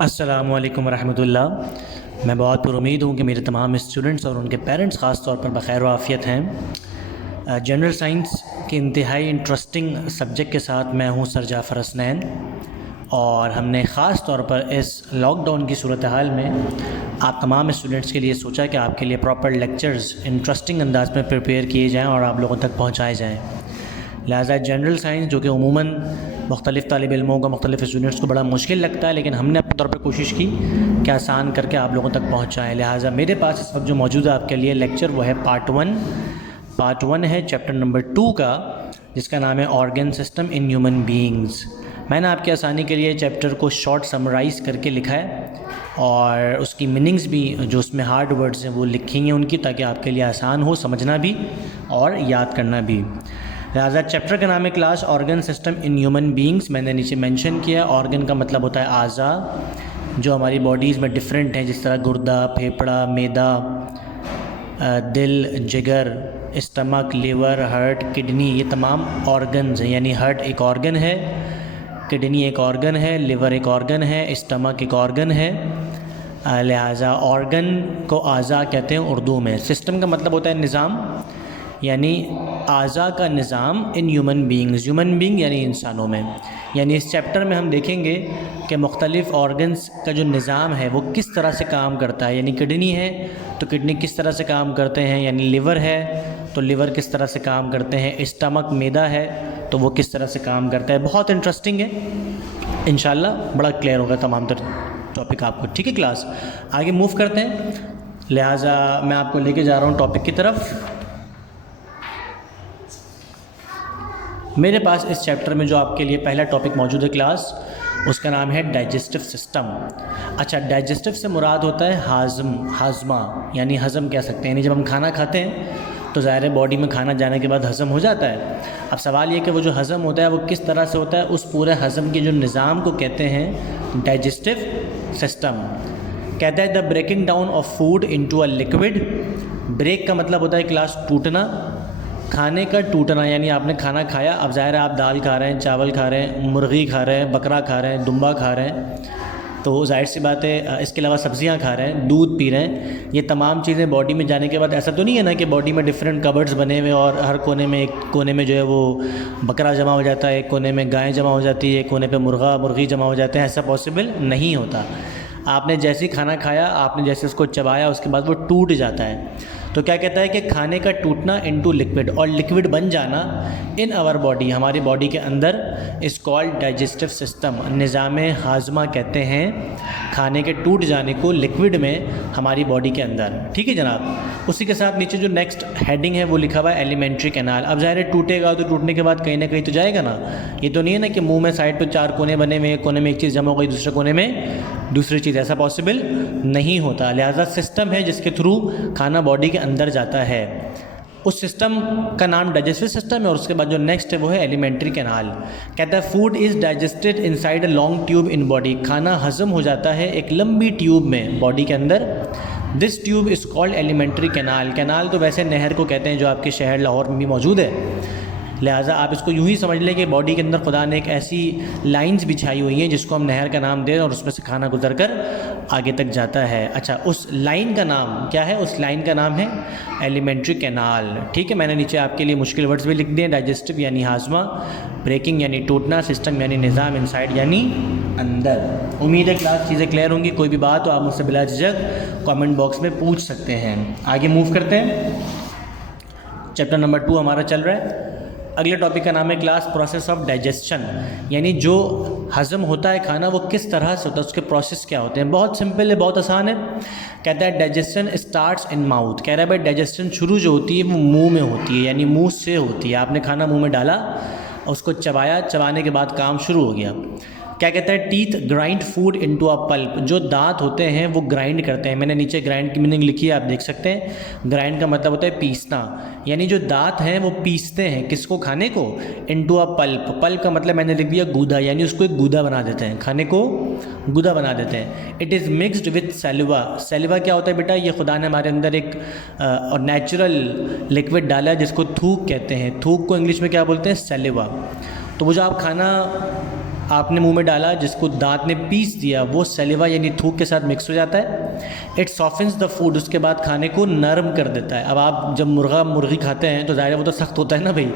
अस्सलामुअलैकुम रहमतुल्लाह। मैं बहुत पुरुमीद हूँ कि मेरे तमाम स्टूडेंट्स और उनके पेरेंट्स ख़ास तौर पर बख़ैर आफ़ियत हैं। जनरल साइंस के इंतहाई इंटरेस्टिंग सब्जेक्ट के साथ मैं हूँ सर जाफ़र हसनैन, और हमने ख़ास तौर पर इस लॉकडाउन की सूरत हाल में आप तमाम स्टूडेंट्स के लिए सोचा कि आपके लिए प्रॉपर लेक्चर्स इंटरेस्टिंग अंदाज में प्रिपेयर किए जाएँ और आप लोगों तक पहुँचाए जाएँ। लिहाजा जनरल साइंस जो कि उमूमन मुख्तलिफ़ तालिब इल्मों को, मुख्तलिफ़ स्टूडेंट्स को बड़ा मुश्किल लगता है, लेकिन हमने अपने तौर पर कोशिश की कि आसान करके आप लोगों तक पहुँचाएँ। लिहाजा मेरे पास इस वक्त जो मौजूद है आपके लिए लेक्चर वो है पार्ट वन है चैप्टर नंबर 2 का, जिसका नाम है organ system in human beings. मैंने आपकी आसानी के लिए चैप्टर को शॉर्ट समराइज़ करके लिखा है और उसकी मीनिंग्स भी जो उसमें हार्ड वर्ड्स हैं वो लिखी हैं उनकी, ताकि आपके लिए आसान हो समझना भी और याद करना भी। लिहाजा चैप्टर का नाम है class organ system in human beings. मैंने नीचे मेंशन किया ऑर्गन का मतलब होता है आज़ा, जो हमारी बॉडीज़ में डिफरेंट हैं, जिस तरह गुर्दा, फेफड़ा, मैदा, दिल, जिगर, स्टमक, लीवर, हार्ट, किडनी, ये तमाम ऑर्गन्स हैं। यानी हार्ट एक ऑर्गन है, किडनी एक ऑर्गन है, लिवर एक ऑर्गन है, स्टमक एक ऑर्गन है। लिहाजा ऑर्गन को आज़ा कहते हैं उर्दू में। सिस्टम का मतलब होता है निज़ाम, यानी आज़ा का निज़ाम in human beings, human being यानी इंसानों में। यानी इस चैप्टर में हम देखेंगे कि मुख्तलिफ़ ऑर्गन्स का जो निज़ाम है वो किस तरह से काम करता है। यानी किडनी है तो किडनी किस तरह से काम करते हैं, यानी लिवर है तो लिवर किस तरह से काम करते हैं, स्टमक मैदा है तो वो किस तरह से काम करता है। बहुत इंटरेस्टिंग है, इंशाल्लाह बड़ा क्लियर होगा तमाम तर टॉपिक आपको। ठीक है क्लास, आगे मूव करते हैं। लिहाजा मैं आपको लेके जा रहा हूँ टॉपिक की तरफ। मेरे पास इस चैप्टर में जो आपके लिए पहला टॉपिक मौजूद है क्लास, उसका नाम है डाइजेस्टिव सिस्टम। अच्छा, डाइजेस्टिव से मुराद होता है हाजमा, यानी हज़म कह सकते हैं। यानी जब हम खाना खाते हैं तो ज़ाहिर है बॉडी में खाना जाने के बाद हज़म हो जाता है। अब सवाल ये कि वो जो हज़म होता है वो किस तरह से होता है, उस पूरे हज़म के जो निज़ाम को कहते हैं डाइजेस्टिव सिस्टम। कहता है the breaking down of food into a liquid. Break का मतलब होता है क्लास टूटना, खाने का टूटना। यानी आपने खाना खाया, अब ज़ाहिर है आप दाल खा रहे हैं, चावल खा रहे हैं, मुर्गी खा रहे हैं, बकरा खा रहे हैं, दुम्बा खा रहे हैं, तो जाहिर सी बात है इसके अलावा सब्जियां खा रहे हैं, दूध पी रहे हैं। ये तमाम चीज़ें बॉडी में जाने के बाद ऐसा तो नहीं है ना कि बॉडी में डिफरेंट कबर्ड्स बने हुए और हर कोने में, एक कोने में जो है वो बकरा जमा हो जाता है, एक कोने में गाय जमा हो जाती है, एक कोने पर मुर्गी जमा हो जाते हैं। ऐसा पॉसिबल नहीं होता। आपने जैसे ही खाना खाया, आपने जैसे उसको चबाया, उसके बाद वो टूट जाता है। तो क्या कहता है कि खाने का टूटना इनटू लिक्विड, और लिक्विड बन जाना इन आवर बॉडी, हमारी बॉडी के अंदर, इस कॉल्ड डाइजेस्टिव सिस्टम। निज़ाम हाजमा कहते हैं खाने के टूट जाने को लिक्विड में हमारी बॉडी के अंदर। ठीक है जनाब। उसी के साथ नीचे जो नेक्स्ट हेडिंग है वो लिखा हुआ है एलिमेंट्री कैनाल। अब ज़ाहिर है टूटेगा तो टूटने के बाद कहीं ना कहीं तो जाएगा ना। ये तो नहीं है ना कि मुंह में साइड पे 4 कोने बने हुए, एक कोने में एक चीज़ जमा हो गई, दूसरे कोने में दूसरी चीज़, ऐसा पॉसिबल नहीं होता। लिहाजा सिस्टम है जिसके थ्रू खाना बॉडी के अंदर जाता है, उस सिस्टम का नाम डाइजेस्टिव सिस्टम है। और उसके बाद जो नेक्स्ट है वो है एलिमेंट्री कैनाल। कहता है food is digested inside a long tube in body. खाना हजम हो जाता है एक लंबी ट्यूब में बॉडी के अंदर। This tube is called alimentary canal. Canal तो वैसे नहर को कहते हैं जो आपके शहर लाहौर में भी मौजूद है। लिहाजा आप इसको यूँ ही समझ लें कि बॉडी के अंदर खुदा ने एक ऐसी लाइंस बिछाई हुई हैं जिसको हम नहर का नाम दें, और उसमें से खाना गुजर कर आगे तक जाता है। अच्छा, उस लाइन का नाम क्या है? उस लाइन का नाम है एलिमेंट्री कैनाल। ठीक है, मैंने नीचे आपके लिए मुश्किल वर्ड्स भी लिख दिए। डाइजेस्टिव यानी हाजमा, ब्रेकिंग यानी टूटना, सिस्टम यानी निज़ाम, इनसाइड यानी अंदर। उम्मीद है क्लास चीज़ें क्लियर होंगी। कोई भी बात हो आप मुझसे बिला झिझक कमेंट बॉक्स में पूछ सकते हैं। आगे मूव करते हैं। चैप्टर नंबर 2 हमारा चल रहा है। अगले टॉपिक का नाम है क्लास प्रोसेस ऑफ डाइजेशन। यानी जो हज़म होता है खाना वो किस तरह से होता है, उसके प्रोसेस क्या होते हैं। बहुत सिंपल है, बहुत आसान है। कहता है डाइजेशन स्टार्ट्स इन माउथ। कह रहा है भाई डाइजेशन शुरू जो होती है वो मुंह में होती है, यानी मुंह से होती है। आपने खाना मुंह में डाला, उसको चबाया, चबाने के बाद काम शुरू हो गया। क्या कहता है टीथ ग्राइंड फूड इनटू अ पल्प। जो दांत होते हैं वो ग्राइंड करते हैं। मैंने नीचे ग्राइंड की मीनिंग लिखी है, आप देख सकते हैं। ग्राइंड का मतलब होता है पीसना, यानी जो दांत हैं वो पीसते हैं किसको, खाने को, इनटू अ पल्प। पल्प का मतलब मैंने लिख दिया गूदा, यानी उसको एक गूदा बना देते हैं, खाने को गूदा बना देते हैं। It is mixed with saliva. Saliva क्या होता है बेटा? ये खुदा ने हमारे अंदर एक और नेचुरल लिक्विड डाला है जिसको थूक कहते हैं। थूक को इंग्लिश में क्या बोलते हैं? सैलिवा। तो वो जो आप खाना आपने मुंह में डाला, जिसको दांत ने पीस दिया, वो सलिवा यानी थूक के साथ मिक्स हो जाता है। इट सॉफ्टन्स द फूड, उसके बाद खाने को नरम कर देता है। अब आप जब मुर्गी खाते हैं तो ज़ाहिर है वो तो सख्त होता है ना भाई,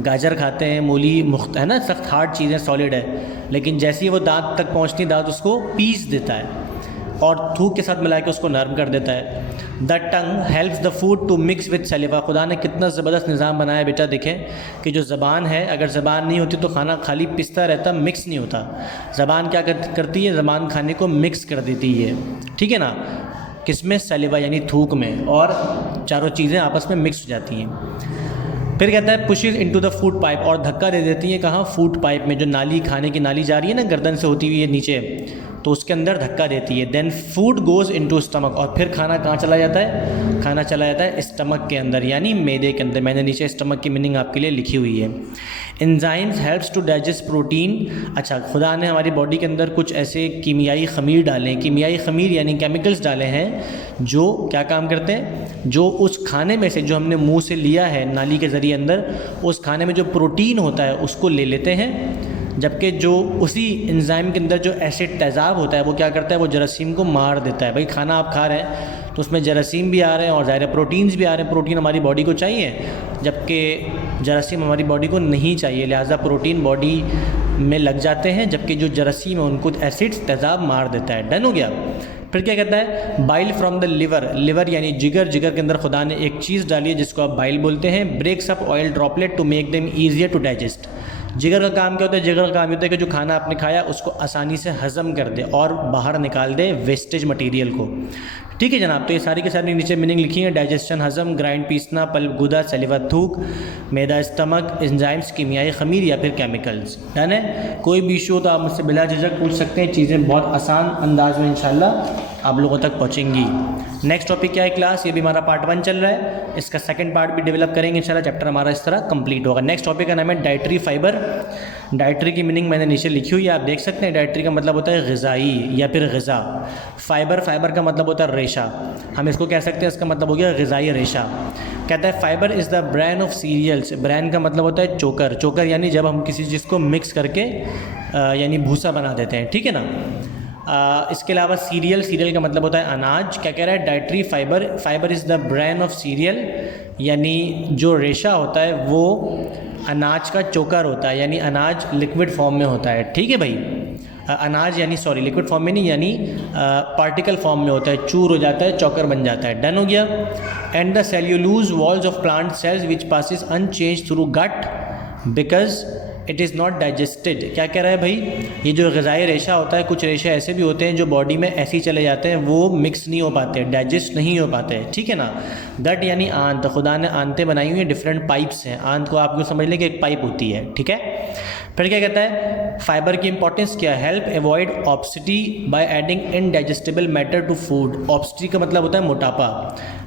गाजर खाते हैं, मूली है ना, सख्त हार्ड चीज़ें, सॉलिड है, लेकिन जैसे ही वो दांत तक पहुँचती, दांत उसको पीस देता है और थूक के साथ मिला के उसको नरम कर देता है। The tongue helps the food to mix with saliva. खुदा ने कितना ज़बरदस्त निज़ाम बनाया बेटा, देखें कि जो ज़बान है, अगर ज़बान नहीं होती तो खाना खाली पिसता रहता, मिक्स नहीं होता। ज़बान क्या करती है, ज़बान खाने को मिक्स कर देती है, ठीक है ना, किसमें, सलिवा यानी थूक में, और चारों चीज़ें आपस में मिक्स हो जाती हैं। फिर कहता है pushes into the food pipe, और धक्का दे देती है कहाँ, फूड पाइप में, जो नाली, खाने की नाली जा रही है ना गर्दन से होती हुई है नीचे, तो उसके अंदर धक्का देती है। Then food goes into stomach, और फिर खाना कहाँ चला जाता है, खाना चला जाता है स्टमक के अंदर यानी मैदे के अंदर। मैंने नीचे स्टमक की मीनिंग आपके लिए लिखी हुई है। Enzymes helps to digest protein. अच्छा, खुदा ने हमारी बॉडी के अंदर कुछ ऐसे कीमियाई खमीर डाले हैं, कीमियाई खमीर यानी केमिकल्स डाले हैं जो क्या काम करते हैं, जो उस खाने में से, जो हमने मुंह से लिया है नाली के ज़रिए अंदर, उस खाने में जो प्रोटीन होता है उसको ले लेते हैं, जबकि जो उसी एंजाइम के अंदर जो एसिड तेज़ाब होता है वो क्या करता है, वो जरासीम को मार देता है। भाई खाना आप खा रहे हैं तो उसमें जरासीम भी आ रहे हैं और ज़ाहिर प्रोटीन्स भी आ रहे हैं। प्रोटीन हमारी बॉडी को चाहिए, जबकि जरासीम हमारी बॉडी को नहीं चाहिए, लिहाजा प्रोटीन बॉडी में लग जाते हैं, जबकि जो जरासीम है उनको एसिड तेज़ाब मार देता है। डन हो गया। फिर क्या कहता है, bile from the liver. Liver यानी जिगर, जिगर के अंदर खुदा ने एक चीज़ डाली है जिसको आप बाइल बोलते हैं। Breaks up oil droplet to make them easier to digest. जिगर का काम क्या होता है, जिगर का काम होता है कि जो खाना आपने खाया उसको आसानी से हज़म कर दे और बाहर निकाल दे वेस्टेज मटेरियल को। ठीक है जनाब, तो ये सारी की सारी नीचे मीनिंग लिखी है। डाइजेशन, हज़म, ग्राइंड पीसना, पल्प गुदा, सलिवा थूक, मैदा स्टमक, एंजाइम्स कीमियाई खमीर या फिर केमिकल्स। डन है। कोई भी इशू हो तो आप मुझसे बिला झिझक पूछ सकते हैं, चीज़ें बहुत आसान अंदाज में इंशाल्लाह आप लोगों तक पहुँचेंगी। नेक्स्ट टॉपिक क्या है क्लास, ये भी हमारा पार्ट 1 चल रहा है, इसका सेकंड पार्ट भी डेवलप करेंगे इंशाल्लाह। चैप्टर हमारा इस तरह कंप्लीट होगा। नेक्स्ट टॉपिक का नाम है डाइटरी फाइबर। डाइटरी की मीनिंग मैंने नीचे लिखी हुई है, आप देख सकते हैं। डाइटरी का मतलब होता है ग़िज़ाई या फिर ग़िज़ा। फाइबर, फाइबर का मतलब होता है रेशा, हम इसको कह सकते हैं, इसका मतलब हो गया ग़िज़ाई रेशा। कहता है fibre is the brand of cereals. Brand का मतलब होता है चोकर, चोकर यानी जब हम किसी चीज़ को मिक्स करके यानी भूसा बना देते हैं, ठीक है ना। इसके अलावा सीरियल, सीरियल का मतलब होता है अनाज। क्या कह रहा है, dietary fibre, fibre is the brand of serial, यानी जो रेशा होता है वो अनाज का चोकर होता है, यानी अनाज लिक्विड फॉर्म में होता है, ठीक है भाई। अनाज यानी सॉरी लिक्विड फॉर्म में नहीं, यानी पार्टिकल फॉर्म में होता है, चूर हो जाता है, चोकर बन जाता है। डन हो गया। And the cellulose walls of plant cells which passes unchanged through gut because it is not digested. क्या कह रहा है भाई, ये जो ग़िज़ाई रेशा होता है, कुछ रेशे ऐसे भी होते हैं जो बॉडी में ऐसे ही चले जाते हैं, वो मिक्स नहीं हो पाते, डाइजेस्ट नहीं हो पाते, ठीक है ना। गट यानी आंत, खुदा ने आंतें बनाई हुई हैं, डिफरेंट पाइप्स हैं। आंत को आपको समझ लें कि एक पाइप होती है, ठीक है। फिर क्या कहता है, फाइबर की इंपॉर्टेंस क्या है, help avoid obesity by adding indigestible matter to food. Obesity का मतलब होता है मोटापा।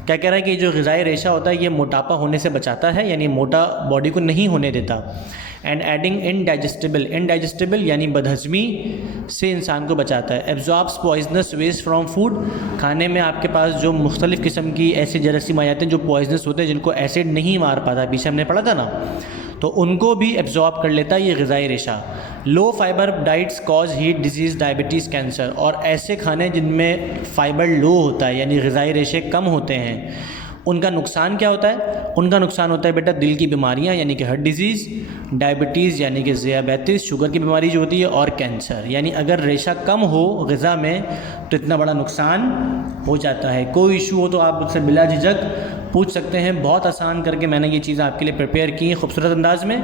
क्या कह रहा है कि जो ग़िज़ाई रेशा होता है ये मोटापा होने से बचाता है, यानी मोटा बॉडी को नहीं होने देता। एंड एडिंग इनडाइजेस्टेबल, इनडाइजेस्टेबल यानी बदहज़मी से इंसान को बचाता है। Absorbs poisonous waste from food, खाने में आपके पास जो मुख्तलिफ़ किस्म की ऐसी जरासीम आ जाते हैं जो पॉइजनस होते हैं, जिनको एसिड नहीं मार पाता, पीछे हमने पढ़ा था ना, तो उनको भी एब्जॉर्ब कर लेता है ये ग़िज़ाई रेशा। Low fibre diets cause heart diseases, diabetes, cancer. और ऐसे खाने जिनमें फ़ाइबर लो होता है यानी ग़िज़ाई रेशे कम होते हैं, उनका नुकसान क्या होता है, उनका नुकसान होता है बेटा दिल की बीमारियां यानी कि हार्ट डिजीज़, डायबिटीज़ यानी कि ज़ियाबेतिस, शुगर की बीमारी जो होती है, और कैंसर। यानी अगर रेशा कम हो ग़िज़ा में तो इतना बड़ा नुकसान हो जाता है। कोई इशू हो तो आप मुझसे बिला झिझक पूछ सकते हैं, बहुत आसान करके मैंने ये चीज़ आपके लिए प्रिपेयर की है खूबसूरत अंदाज में।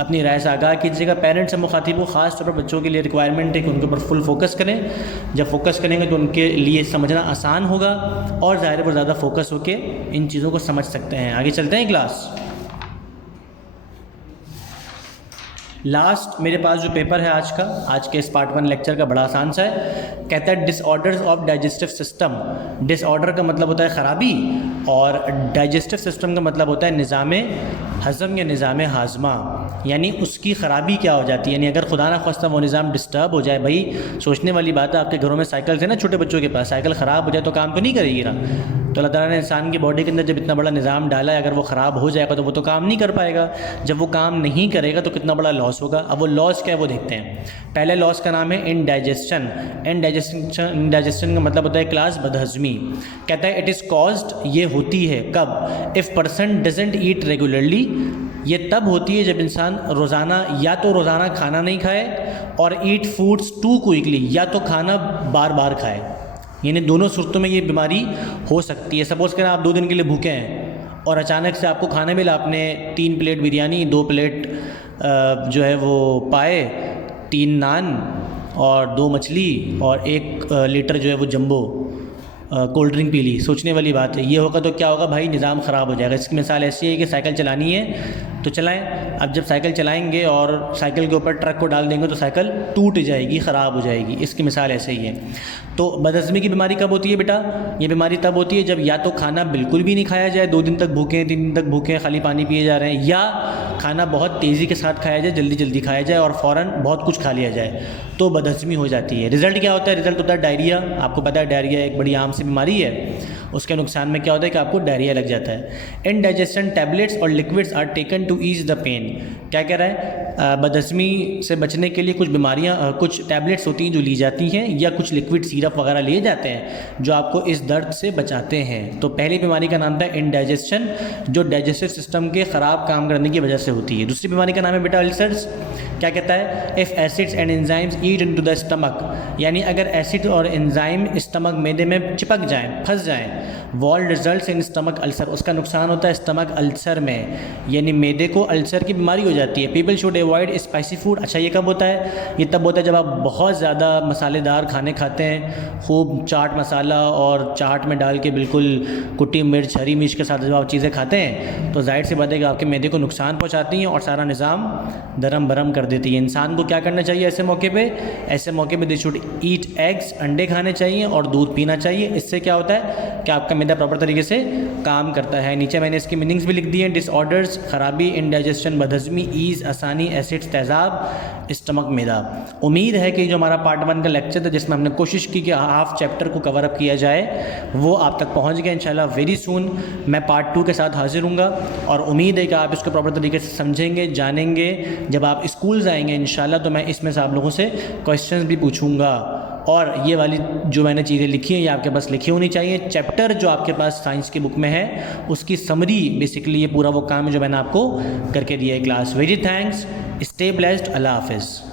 अपनी राय से आगाह कीजिएगा। पेरेंट्स और मुखातिब को ख़ास तौर पर बच्चों के लिए रिक्वायरमेंट है कि उनके ऊपर फुल फोकस करें। जब फोकस करेंगे तो उनके लिए समझना आसान होगा और ज़ाहिर पर ज़्यादा फोकस होकर इन चीज़ों को समझ सकते हैं। आगे चलते हैं क्लास। लास्ट मेरे पास जो पेपर है आज के इस पार्ट 1 लेक्चर का बड़ा आसान सा है। कहता है disorders of digestive system. Disorder का मतलब होता है ख़राबी और डाइजेस्टिव सिस्टम का मतलब होता है निज़ाम हज़म या निज़ाम हाजमा, यानी उसकी ख़राबी क्या हो जाती है। यानी अगर खुदा ना ख्वास्ता वो निज़ाम डिस्टर्ब हो जाए, भाई सोचने वाली बात है, आपके घरों में साइकिल है ना, छोटे बच्चों के पास साइकिल ख़राब हो जाए तो काम तो नहीं करेगी ना। तो अल्लाह ताला ने इंसान की बॉडी के अंदर जब इतना बड़ा निज़ाम डाला है, अगर वो ख़राब हो जाएगा तो वो तो काम नहीं कर पाएगा। जब वो काम नहीं करेगा तो कितना बड़ा लॉस होगा। अब वो लॉस क्या है वो देखते हैं। पहले लॉस का नाम है इंडाइजेशन। इंडाइजेशन का मतलब होता है क्लास बदहज़मी। कहता है इट इज़ कॉज्ड, ये होती है कब, if person doesn't eat regularly, ये तब होती है जब इंसान रोज़ाना या तो रोज़ाना खाना नहीं खाए और ईट फूड्स टू क्विकली, या तो खाना बार बार खाए। यानी दोनों सूरतों में ये बीमारी हो सकती है। सपोज़ करें आप 2 दिन के लिए भूखे हैं और अचानक से आपको खाना मिला, आपने 3 प्लेट बिरयानी, 2 प्लेट जो है वो पाए, 3 नान और 2 मछली और 1 लीटर जो है वो जंबो कोल्ड ड्रिंक पी ली। सोचने वाली बात है। ये होगा तो क्या होगा भाई, निज़ाम ख़राब हो जाएगा। इसकी मिसाल ऐसी है कि साइकिल चलानी है तो चलाएं। अब जब साइकिल चलाएंगे और साइकिल के ऊपर ट्रक को डाल देंगे तो साइकिल टूट जाएगी, ख़राब हो जाएगी। इसकी मिसाल ऐसे ही है। तो बदहज़मी की बीमारी कब होती है बेटा? ये बीमारी तब होती है जब या तो खाना बिल्कुल भी नहीं खाया जाए, 2 दिन तक भूखे हैं, 3 दिन तक भूखे हैं, खाली पानी पिए जा रहे हैं, या खाना बहुत तेज़ी के साथ खाया जाए, जल्दी जल्दी खाया जाए और फ़ौरन बहुत कुछ खा लिया जाए, तो बदहज़मी हो जाती है। रिज़ल्ट क्या होता है? रिज़ल्ट होता है डायरिया। आपको पता है डायरिया एक बड़ी आम सी बीमारी है। उसके नुकसान में क्या होता है कि आपको डायरिया लग जाता है। इंडाइजेशन टैबलेट्स और liquids are taken to ease the pain. क्या कह रहा है? बदहज़मी से बचने के लिए कुछ बीमारियां, कुछ टैबलेट्स होती हैं जो ली जाती हैं, या कुछ लिक्विड सिरप वगैरह लिए जाते हैं जो आपको इस दर्द से बचाते हैं। तो पहली बीमारी का नाम था इंडाइजेशन, जो डाइजेस्टिव सिस्टम के ख़राब काम करने की वजह से होती है। दूसरी बीमारी का नाम है बेटा अल्सर्स। क्या कहता है? If acids and enzymes eat into the stomach, यानी अगर एसिड और एंजाइम स्टमक मैदे में चिपक जाएं, फंस जाएं, wall results in stomach ulcer, उसका नुकसान होता है स्टमक अल्सर में, यानी मैदे को अल्सर की बीमारी हो जाती है। People should avoid spicy food. अच्छा ये कब होता है? ये तब होता है जब आप बहुत ज़्यादा मसालेदार खाने खाते हैं, खूब चाट मसाला और चाट में डाल के बिल्कुल कुटी मिर्च, हरी मिर्च के साथ जब आप चीज़ें खाते हैं तो जाहिर सी बात है कि आपके मैदे को नुकसान पहुँचाती हैं और सारा निज़ाम दरम बरम कर देती है। इंसान को क्या करना चाहिए ऐसे मौके पे? ऐसे मौके पे दे शुड ईट एग्स, अंडे खाने चाहिए और दूध पीना चाहिए। इससे क्या होता है कि आपका मैदा प्रॉपर तरीके से काम करता है। नीचे मैंने इसकी मीनिंग्स भी लिख दी हैं। डिसऑर्डर्स, खराबी, इंडाइजेशन, बदहज़मी, ईज़, आसानी, एसिड्स, तेज़ाब, स्टमक, मैदा। उम्मीद है कि जो हमारा पार्ट 1 का लेक्चर था जिसमें हमने कोशिश की कि हाफ चैप्टर को कवर अप किया जाए, वो आप तक पहुँच गया। इंशाल्लाह वेरी सून मैं पार्ट 2 के साथ हाजिर हूँगा और उम्मीद है कि आप इसको प्रॉपर तरीके से समझेंगे, जानेंगे। जब आप स्कूल जाएंगे इंशाल्लाह तो मैं इसमें से आप लोगों से क्वेश्चंस भी पूछूंगा। और ये वाली जो मैंने चीज़ें लिखी हैं ये आपके पास लिखी होनी चाहिए। चैप्टर जो आपके पास साइंस की बुक में है उसकी समरी, बेसिकली ये पूरा वो काम है जो मैंने आपको करके दिया है class. Very thanks, stay blessed, अल्लाह हाफिज़।